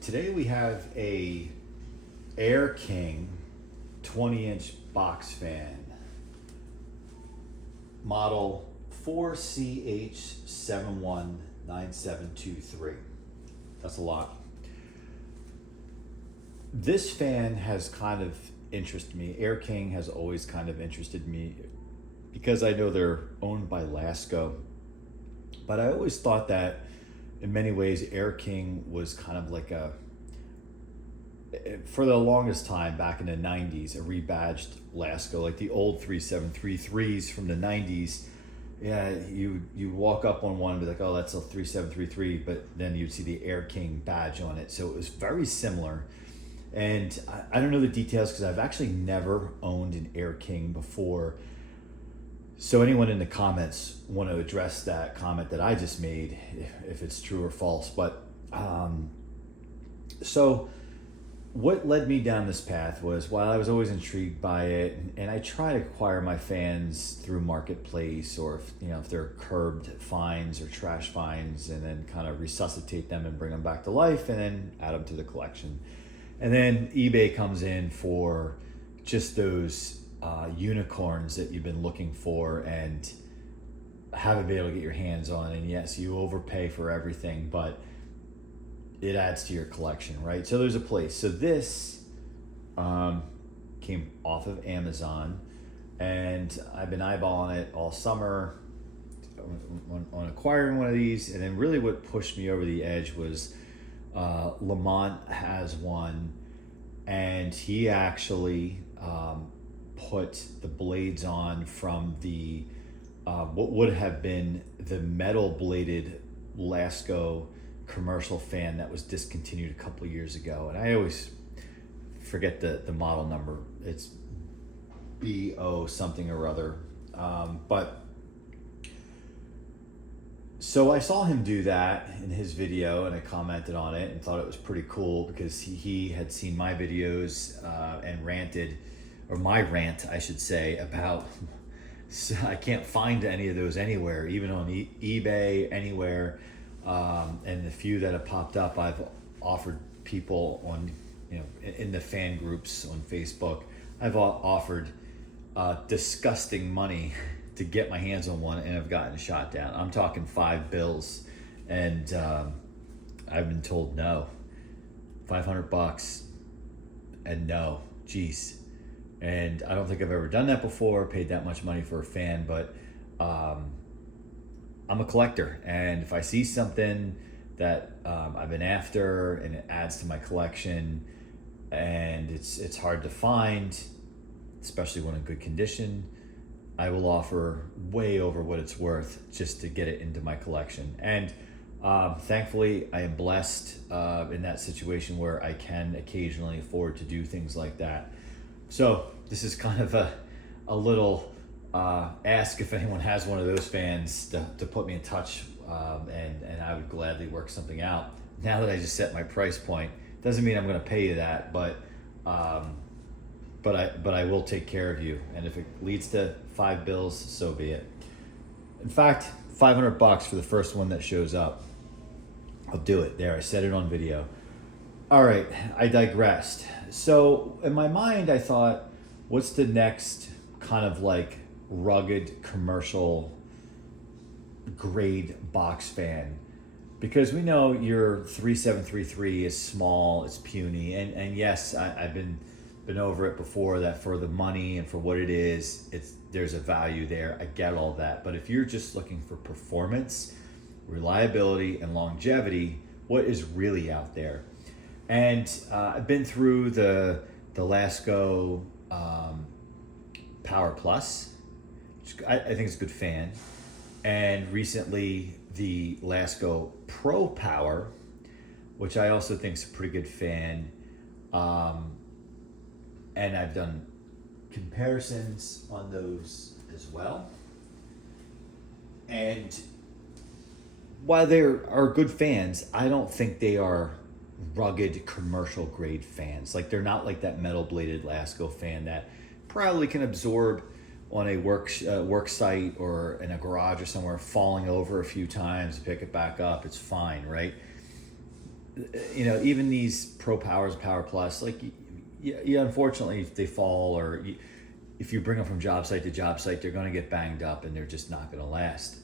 Today we have a Air King 20-inch box fan, model 4CH719723. That's a lot. This fan has kind of interested me. Air King has always kind of interested me because I know they're owned by Lasko. But I always thought that in many ways Air King was kind of like for the longest time back in the 90s, a rebadged Lasko, like the old 3733s from the 90s. Yeah, you walk up on one and be like, oh, that's a 3733, but then you'd see the Air King badge on it. So it was very similar. And I don't know the details because I've actually never owned an Air King before. So anyone in the comments want to address that comment that I just made, if it's true or false. But so what led me down this path was, while I was always intrigued by it, and I try to acquire my fans through Marketplace, or if they're curbed finds or trash finds, and then kind of resuscitate them and bring them back to life, and then add them to the collection. And then eBay comes in for just those unicorns that you've been looking for and haven't been able to get your hands on. And yes, you overpay for everything, but it adds to your collection, right? So there's a place. So this came off of Amazon, and I've been eyeballing it all summer on acquiring one of these. And then really what pushed me over the edge was Lamont has one, and he actually put the blades on from the what would have been the metal bladed Lasko commercial fan that was discontinued a couple of years ago. And I always forget the model number. It's BO something or other. But so I saw him do that in his video, and I commented on it and thought it was pretty cool because he had seen my videos and ranted, or my rant, I should say, about so I can't find any of those anywhere, even on eBay, anywhere. And the few that have popped up, I've offered people on, in the fan groups on Facebook, I've offered disgusting money to get my hands on one, and I've gotten shot down. I'm talking $5 and I've been told no. $500 and no. Geez. And I don't think I've ever done that before, paid that much money for a fan, but I'm a collector, and if I see something that I've been after and it adds to my collection, and it's hard to find, especially when in good condition, I will offer way over what it's worth just to get it into my collection. And thankfully, I am blessed in that situation where I can occasionally afford to do things like that. So this is kind of a little ask if anyone has one of those fans to put me in touch, and I would gladly work something out. Now that I just set my price point, doesn't mean I'm going to pay you that, but I will take care of you. And if it leads to $5, so be it. In fact, $500 for the first one that shows up. I'll do it. There, I said it on video. All right, I digressed. So in my mind, I thought, what's the next kind of like rugged commercial grade box fan? Because we know your 3733 is small, it's puny, and yes, I've been over it before, that for the money and for what it is, there's a value there. I get all that. But if you're just looking for performance, reliability, and longevity, what is really out there? And I've been through the Lasko Power Plus, which I think is a good fan, and recently the Lasko Pro Power, which I also think is a pretty good fan. And I've done comparisons on those as well. And while they are good fans, I don't think they are rugged commercial grade fans. Like, they're not like that metal bladed Lasko fan that probably can absorb on a work site or in a garage or somewhere, falling over a few times, pick it back up, it's fine, right? even these Pro Powers, Power Plus, like, unfortunately, if they fall or if you bring them from job site to job site, they're going to get banged up and they're just not going to last.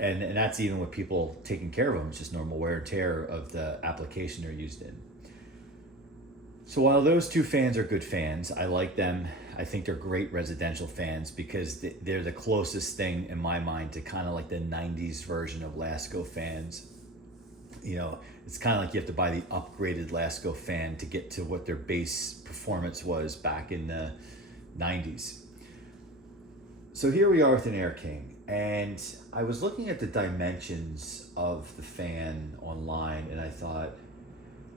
And that's even with people taking care of them. It's just normal wear and tear of the application they're used in. So while those two fans are good fans, I like them. I think they're great residential fans because they're the closest thing in my mind to kind of like the 90s version of Lasko fans. It's kind of like you have to buy the upgraded Lasko fan to get to what their base performance was back in the 90s. So here we are with an Air King, and I was looking at the dimensions of the fan online, and I thought,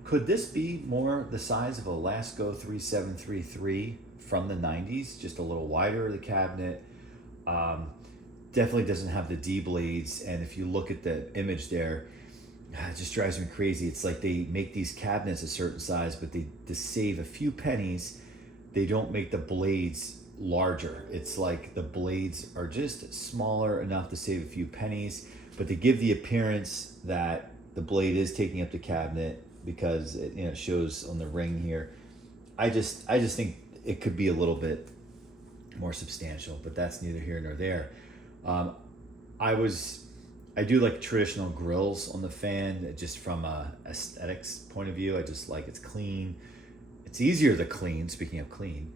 could this be more the size of a Lasko 3733 from the 90s? Just a little wider, the cabinet. Definitely doesn't have the D blades, and if you look at the image there, it just drives me crazy. It's like they make these cabinets a certain size, but to save a few pennies, they don't make the blades larger. It's like the blades are just smaller enough to save a few pennies, but to give the appearance that the blade is taking up the cabinet because it shows on the ring here. I just think it could be a little bit more substantial, but that's neither here nor there. I do like traditional grills on the fan, just from a aesthetics point of view. I just like it's clean. It's easier to clean, speaking of clean,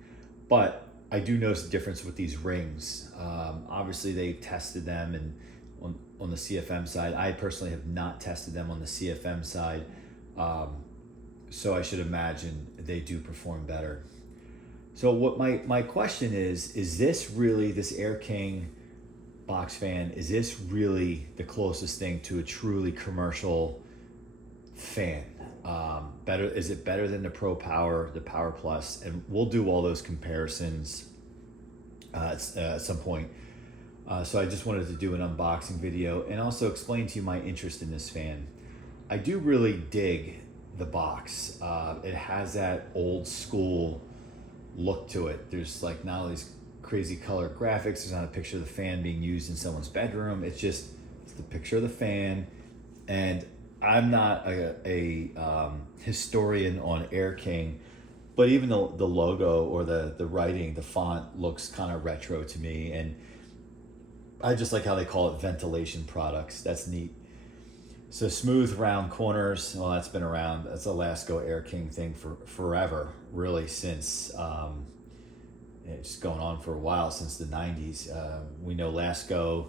but I do notice the difference with these rings. Obviously, they tested them and on the CFM side. I personally have not tested them on the CFM side, so I should imagine they do perform better. So what my question is this really, this Air King box fan, is this really the closest thing to a truly commercial fan? Is it better than the Pro Power, the Power Plus? And we'll do all those comparisons at some point. So I just wanted to do an unboxing video and also explain to you my interest in this fan. I do really dig the box. It has that old school look to it. There's like not all these crazy color graphics. There's not a picture of the fan being used in someone's bedroom. It's the picture of the fan. And I'm not a historian on Air King, but even the logo or the writing, the font looks kind of retro to me. And I just like how they call it ventilation products. That's neat. So smooth round corners, well, that's been around. That's a Lasko Air King thing for forever, really, since it's going on for a while, since the 90s. We know Lasko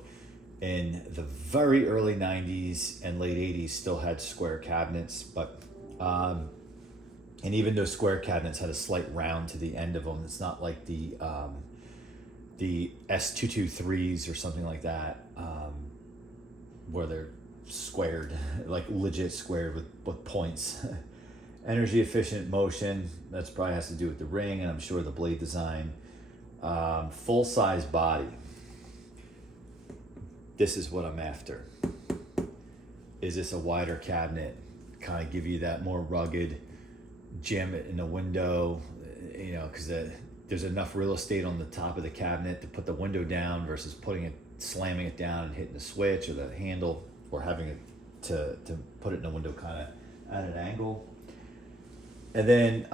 in the very early 90s and late 80s still had square cabinets, but and even those square cabinets had a slight round to the end of them. It's not like the S223s or something like that, where they're squared, like legit squared with points. Energy efficient motion, that's probably has to do with the ring and I'm sure the blade design. Full size body. This is what I'm after. Is this a wider cabinet? Kind of give you that more rugged jam in the window, because there's enough real estate on the top of the cabinet to put the window down versus slamming it down and hitting the switch or the handle, or having it to put it in the window kind of at an angle. And then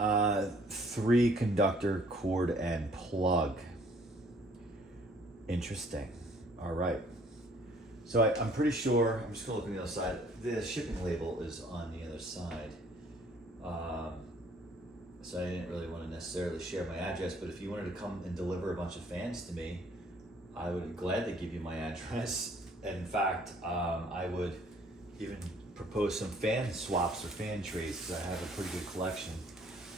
3 conductor cord and plug. Interesting. All right. So I'm pretty sure, I'm just gonna look on the other side. The shipping label is on the other side. So I didn't really want to necessarily share my address, but if you wanted to come and deliver a bunch of fans to me, I would gladly give you my address. And in fact, I would even propose some fan swaps or fan trades because I have a pretty good collection.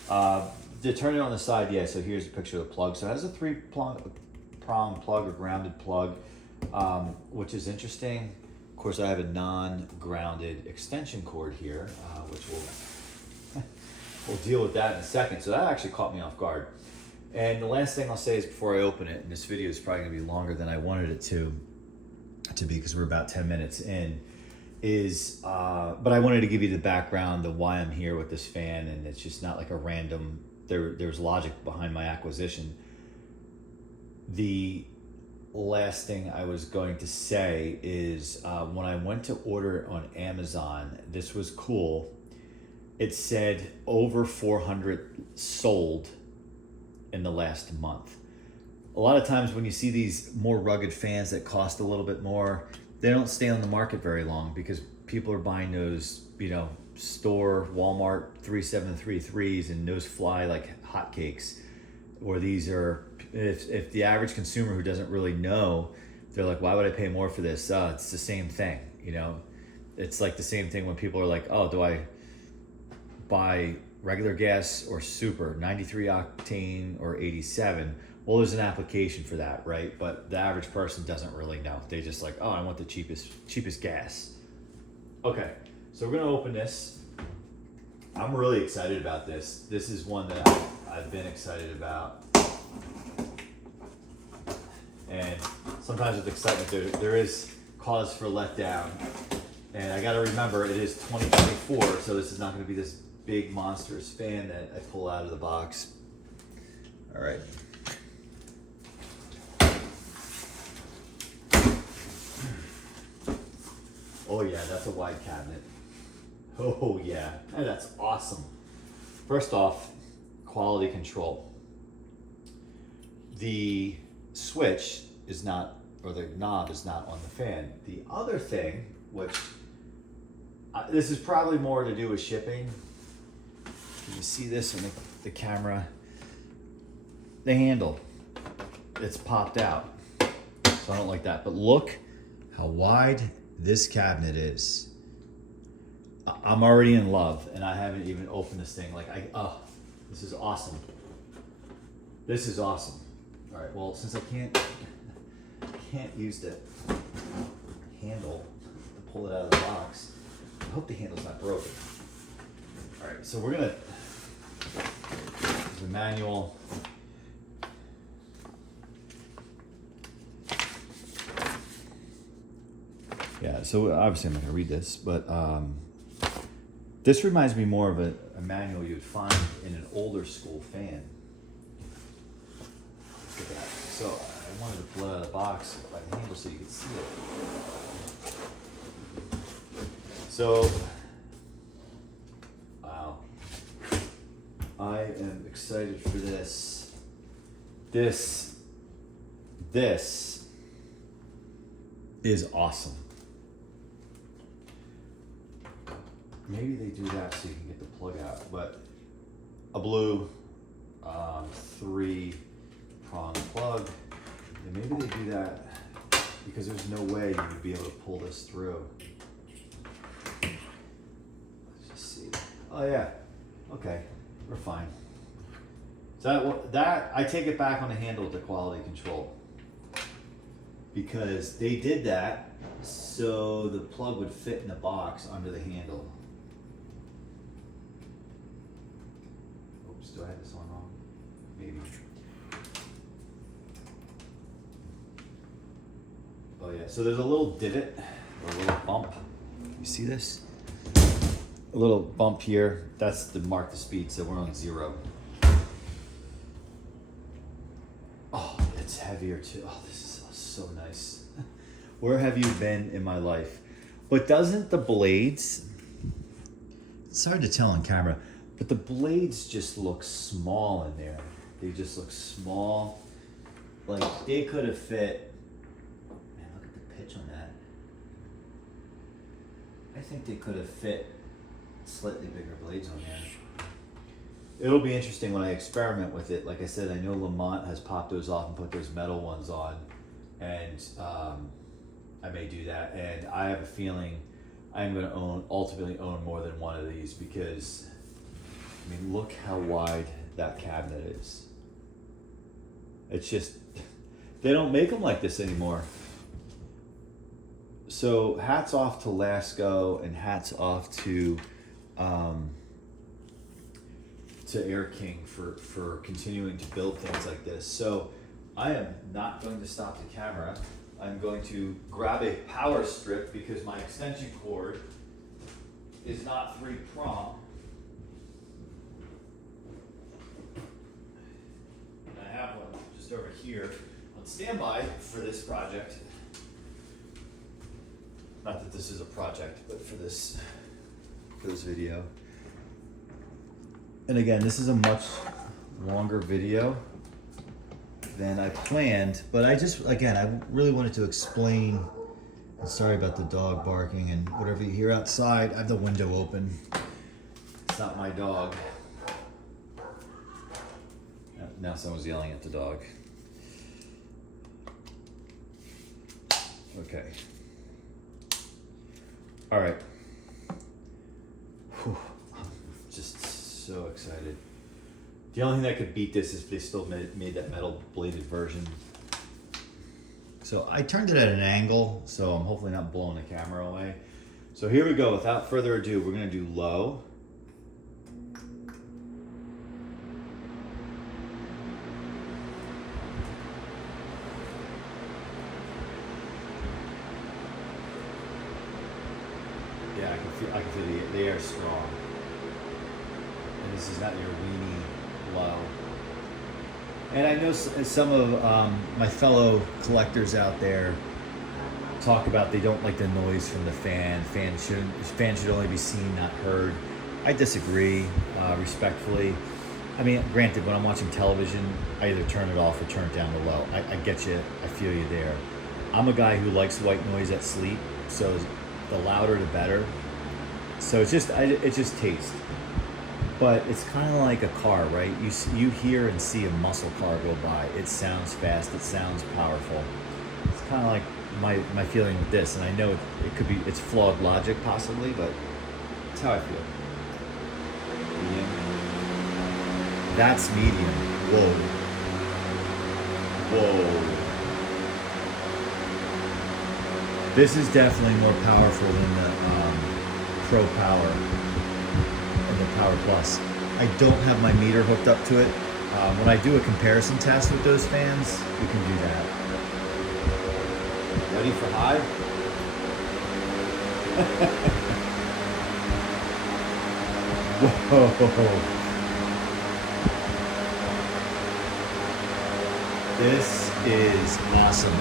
To turn it on the side, yeah, so here's a picture of the plug. So it has a 3-prong plug or grounded plug, which is interesting. Of course, I have a non-grounded extension cord here, which we'll deal with that in a second. So that actually caught me off guard. And the last thing I'll say is before I open it, and this video is probably gonna be longer than I wanted it to be because we're about 10 minutes in, but I wanted to give you the background of why I'm here with this fan, and it's just not like a random, there's logic behind my acquisition. The last thing I was going to say is when I went to order it on Amazon, this was cool. it said over 400 sold in the last month. A lot of times when you see these more rugged fans that cost a little bit more, they don't stay on the market very long because people are buying those, store Walmart 3733s, and those fly like hotcakes. Or these are, if the average consumer who doesn't really know, they're like, why would I pay more for this? It's the same thing, It's like the same thing when people are like, oh, do I buy regular gas or super, 93 octane or 87? Well, there's an application for that, right? But the average person doesn't really know. They just like, oh, I want the cheapest gas. Okay, so we're gonna open this. I'm really excited about this. This is one that I've been excited about. And sometimes with excitement, there is cause for letdown. And I gotta remember, it is 2024, so this is not gonna be this big monstrous fan that I pull out of the box. All right. Oh yeah, that's a wide cabinet. Oh yeah, that's awesome. First off, quality control. The switch is not, or the knob is not on the fan. The other thing, which this is probably more to do with shipping. You see this in the camera. The handle, it's popped out. So I don't like that. But look how wide this cabinet is. I'm already in love, and I haven't even opened this thing. This is awesome. This is awesome. All right, well, since I can't use the handle to pull it out of the box, I hope the handle's not broken. All right, so we're gonna, the manual. Yeah, so obviously I'm not gonna read this, but this reminds me more of a manual you'd find in an older school fan. Look at that. So I wanted to pull it out of the box by the handle so you could see it. So, wow. I am excited for this. This is awesome. Maybe they do that so you can get the plug out, but a blue three-prong plug, and maybe they do that because there's no way you would be able to pull this through. Let's just see. Oh yeah, okay, we're fine. So that I take it back on the handle of the quality control, because they did that so the plug would fit in the box under the handle. Do I have this one wrong? Maybe. Oh yeah, so there's a little divot, or a little bump. You see this? A little bump here. That's to mark the speed, so we're on 0. Oh, it's heavier too. Oh, this is so nice. Where have you been in my life? But doesn't the blades, it's hard to tell on camera, but the blades just look small in there. They just look small. Like they could have fit, man, look at the pitch on that. I think they could have fit slightly bigger blades on there. It'll be interesting when I experiment with it. Like I said, I know Lamont has popped those off and put those metal ones on, and I may do that. And I have a feeling I'm going to ultimately own more than one of these, because I mean, look how wide that cabinet is. It's just, they don't make them like this anymore. So hats off to Lasko, and hats off to Air King for continuing to build things like this. So I am not going to stop the camera. I'm going to grab a power strip because my extension cord is not 3-prong. And I have one just over here on standby for this project. Not that this is a project, but for this video. And again, this is a much longer video than I planned, but I really wanted to explain. And sorry about the dog barking and whatever you hear outside. I have the window open. It's not my dog. Now someone's yelling at the dog. Okay. All right. Whew. I'm just so excited. The only thing that could beat this is if they still made that metal bladed version. So I turned it at an angle, so I'm hopefully not blowing the camera away. So here we go. Without further ado, we're gonna do low. Yeah, I can feel the air strong. And this is not your weenie low. And I know some of my fellow collectors out there talk about they don't like the noise from the fan. Fan should only be seen, not heard. I disagree, respectfully. I mean, granted, when I'm watching television, I either turn it off or turn it down to low. I get you. I feel you there. I'm a guy who likes white noise at sleep, so the louder the better. So it's just taste. But it's kind of like a car, right? You hear and see a muscle car go by. It sounds fast. It sounds powerful. It's kind of like my feeling with this, and I know it's flawed logic possibly, but it's how I feel. Medium. That's medium. Whoa. Whoa. This is definitely more powerful than the Pro Power and the Power Plus. I don't have my meter hooked up to it. When I do a comparison test with those fans, we can do that. Ready for high? Whoa. This is awesome.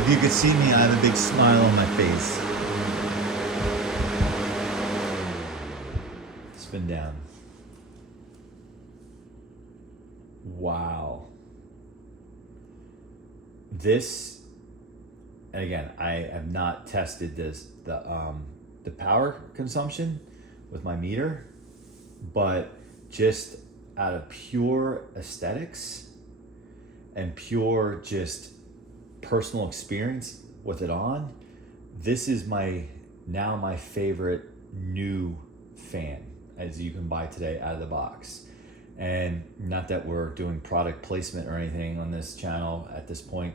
If you could see me, I have a big smile on my face. Spin down. Wow. This, and again, I have not tested the power consumption with my meter, but just out of pure aesthetics and pure just personal experience with it on, this is my favorite new fan as you can buy today out of the box. And not that we're doing product placement or anything on this channel at this point,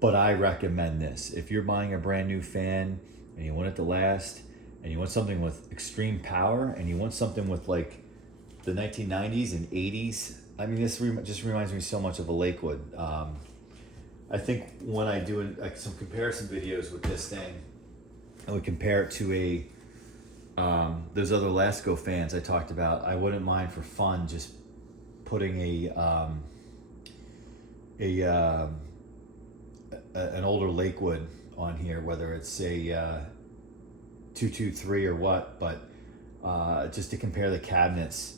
but I recommend this. If you're buying a brand new fan and you want it to last, and you want something with extreme power, and you want something with like the 1990s and 80s, I mean, this just reminds me so much of a Lakewood. I think when I do some comparison videos with this thing, I would compare it to those other Lasko fans I talked about. I wouldn't mind for fun just putting an older Lakewood on here, whether it's a 223 or what, but just to compare the cabinets.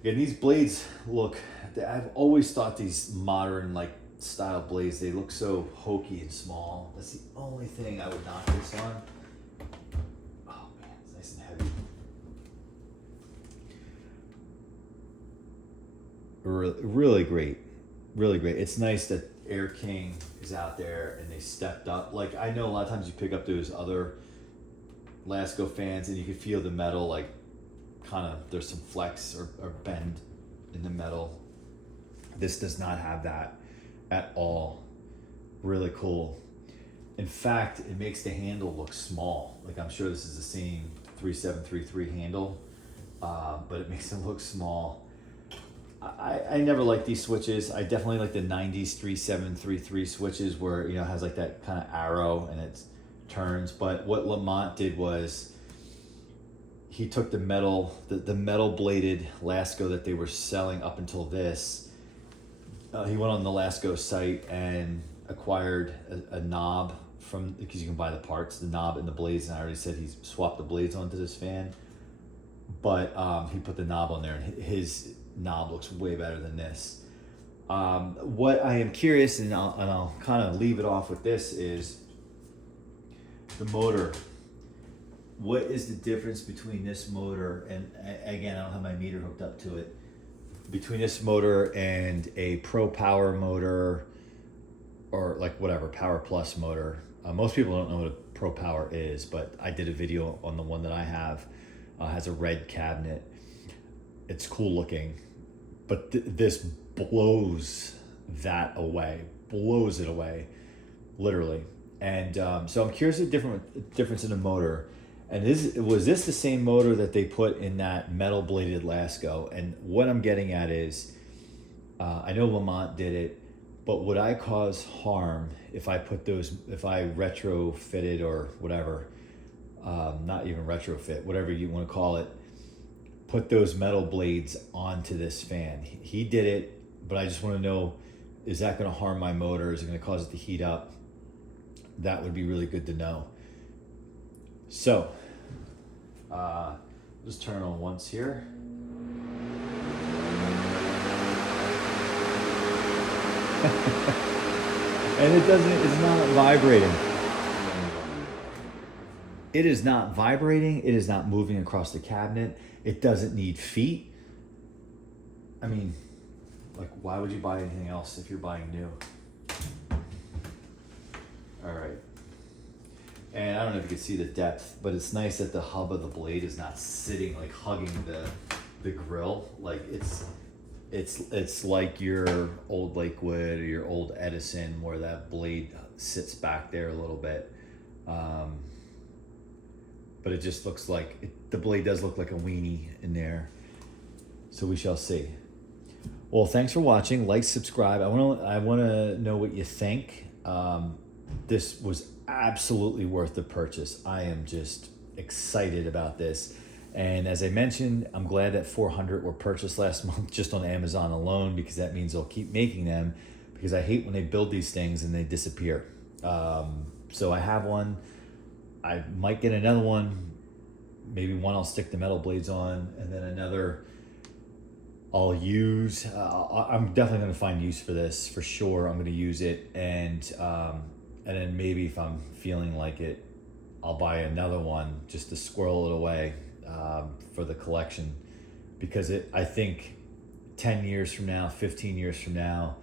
Again, these blades look, I've always thought these modern like style blades, they look so hokey and small. That's the only thing I would knock this on. Oh man, it's nice and heavy. Really great. Really great. It's nice that Air King is out there and they stepped up. Like, I know a lot of times you pick up those other Lasko fans and you can feel the metal, like kind of there's some flex or bend in the metal. This does not have that at all. Really cool. In fact, it makes the handle look small. Like, I'm sure this is the same 3733 handle, but it makes it look small. I never liked these switches. I definitely like the 90s 3733 switches where, you know, it has like that kind of arrow and it turns. But what Lamont did was he took the metal bladed Lasko that they were selling up until this. He went on the Lasko site and acquired a knob because you can buy the parts, the knob and the blades. And I already said he swapped the blades onto this fan. but he put the knob on there, and his knob looks way better than this. What I am curious, and I'll kind of leave it off with this, is the motor. What is the difference between this motor and, again, I don't have my meter hooked up to it, between this motor and a Pro Power motor, or like whatever, Power Plus motor. Most people don't know what a Pro Power is, but I did a video on the one that I have. Has a red cabinet. It's cool looking, but this blows that away, blows it away, literally. And so I'm curious the difference in the motor. And was this the same motor that they put in that metal bladed Lasko? And what I'm getting at is, I know Lamont did it, but would I cause harm if I put those, if I retrofitted or whatever, not even retrofit, whatever you want to call it, put those metal blades onto this fan? He did it, but I just want to know, is that going to harm my motor? Is it going to cause it to heat up? That would be really good to know. So, just turn it on once here. And it's not vibrating. It is not vibrating. It is not moving across the cabinet. It doesn't need feet. I mean, like, why would you buy anything else if you're buying new? All right. And I don't know if you can see the depth, but it's nice that the hub of the blade is not sitting, like hugging the grill. Like it's like your old Lakewood or your old Edison, where that blade sits back there a little bit. But it just looks like, the blade does look like a weenie in there. So we shall see. Well, thanks for watching. Like, subscribe. I want to know what you think. This was absolutely worth the purchase. I am just excited about this. And as I mentioned, I'm glad that 400 were purchased last month just on Amazon alone, because that means they'll keep making them, because I hate when they build these things and they disappear. So I have one. I might get another one. Maybe one I'll stick the metal blades on, and then another I'll use. I'm definitely going to find use for this for sure. I'm going to use it, and then maybe if I'm feeling like it, I'll buy another one just to squirrel it away for the collection, because I think 10 years from now, 15 years from now,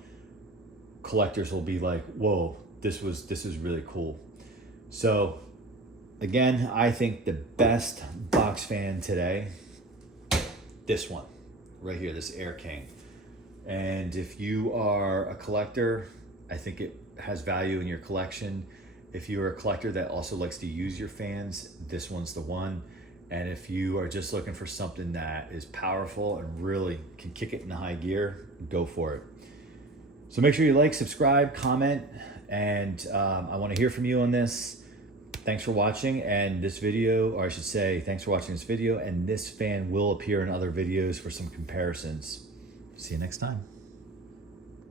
collectors will be like, whoa, this was really cool. So again, I think the best box fan today, this one right here, this Air King. And if you are a collector, I think it has value in your collection. If you're a collector that also likes to use your fans, this one's the one. And if you are just looking for something that is powerful and really can kick it in high gear, go for it. So make sure you like, subscribe, comment, and I want to hear from you on this. Thanks for watching, and this video, or I should say, thanks for watching this video, and this fan will appear in other videos for some comparisons. See you next time.